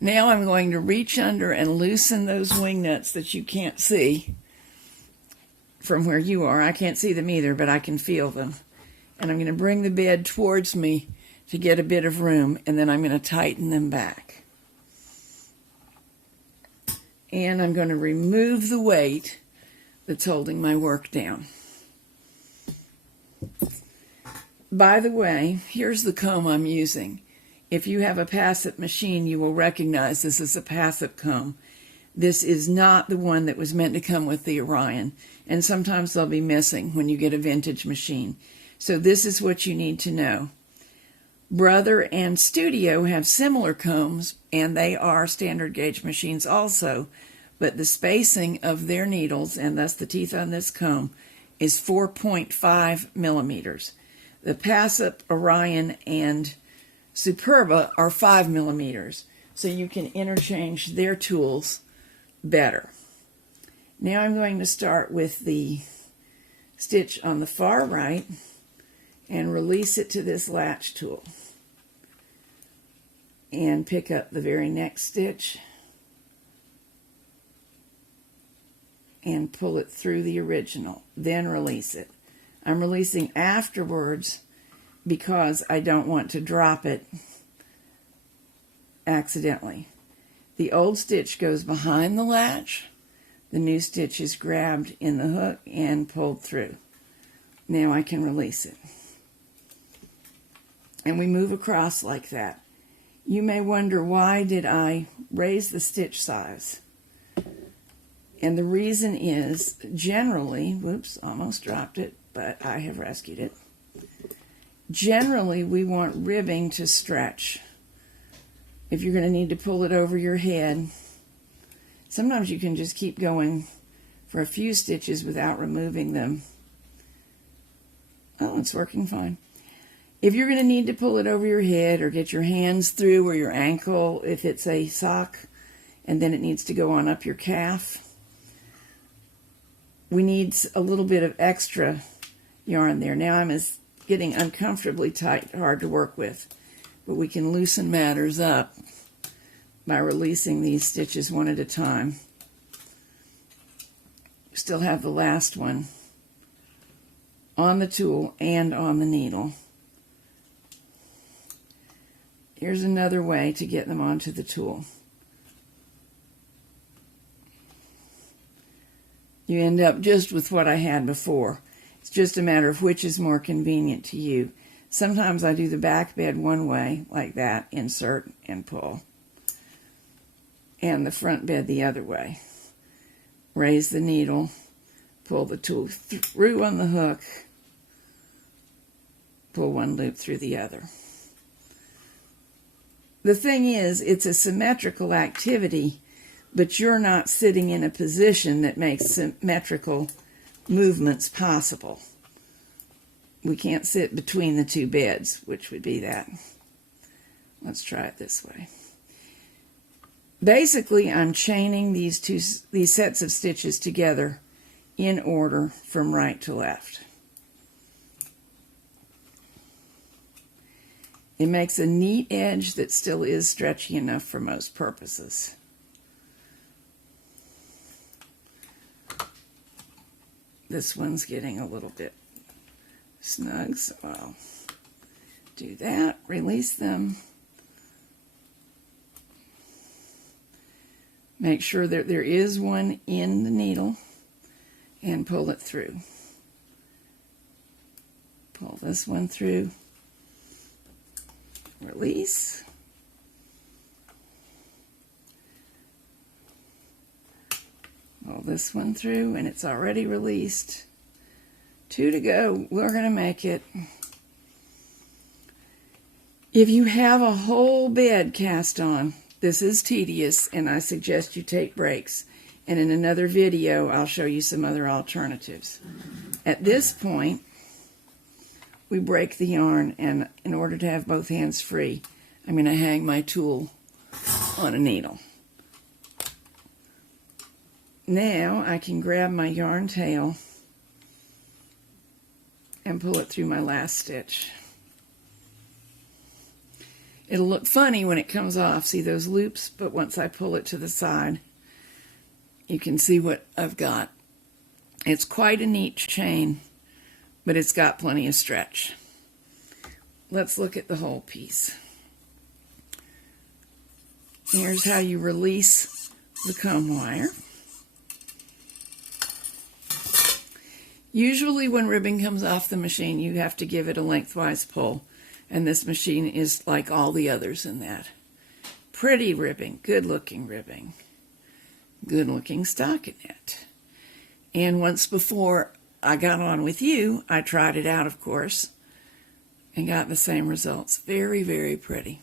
Now I'm going to reach under and loosen those wing nuts that you can't see from where you are. I can't see them either, but I can feel them. And I'm going to bring the bed towards me to get a bit of room, and then I'm going to tighten them back. And I'm going to remove the weight that's holding my work down. By the way, here's the comb I'm using. If you have a Passip machine, you will recognize this is a Passip comb. This is not the one that was meant to come with the Orion, and sometimes they'll be missing when you get a vintage machine. So this is what you need to know. Brother and Studio have similar combs, and they are standard gauge machines also, but the spacing of their needles, and thus the teeth on this comb, is 4.5 millimeters. The Passip, Orion, and Superba are 5 millimeters, so you can interchange their tools better. Now I'm going to start with the stitch on the far right and release it to this latch tool and pick up the very next stitch and pull it through the original, then release it. I'm releasing afterwards because I don't want to drop it accidentally. The old stitch goes behind the latch. The new stitch is grabbed in the hook and pulled through. Now I can release it. And we move across like that. You may wonder, why did I raise the stitch size? And the reason is, generally, whoops, almost dropped it, but I have rescued it. Generally, we want ribbing to stretch. If you're going to need to pull it over your head, sometimes you can just keep going for a few stitches without removing them. Oh, it's working fine. If you're going to need to pull it over your head or get your hands through, or your ankle if it's a sock, and then it needs to go on up your calf, we need a little bit of extra yarn there. Now I'm getting uncomfortably tight, hard to work with, but we can loosen matters up by releasing these stitches one at a time. Still have the last one on the tool and on the needle. Here's another way to get them onto the tool. You end up just with what I had before. It's just a matter of which is more convenient to you. Sometimes I do the back bed one way, like that, insert and pull, and the front bed the other way. Raise the needle, pull the tool through on the hook, pull one loop through the other. The thing is, it's a symmetrical activity, but you're not sitting in a position that makes symmetrical movements possible. We can't sit between the two beds, which would be that. Let's try it this way. Basically, I'm chaining these sets of stitches together in order from right to left. It makes a neat edge that still is stretchy enough for most purposes. This one's getting a little bit snug, so I'll do that, release them. Make sure that there is one in the needle and pull it through. Pull this one through, release. Pull this one through, and it's already released. 2 to go. We're going to make it. If you have a whole bed cast on, this is tedious, and I suggest you take breaks. And in another video, I'll show you some other alternatives. At this point, we break the yarn, and in order to have both hands free, I'm going to hang my tool on a needle. Now I can grab my yarn tail and pull it through my last stitch. It'll look funny when it comes off. See those loops? But once I pull it to the side, you can see what I've got. It's quite a neat chain, but it's got plenty of stretch. Let's look at the whole piece. Here's how you release the comb wire. Usually when ribbing comes off the machine, you have to give it a lengthwise pull, and this machine is like all the others in that. Pretty ribbing, good-looking ribbing, good-looking stockinette. And once before I got on with you, I tried it out, of course, and got the same results. Very, very pretty.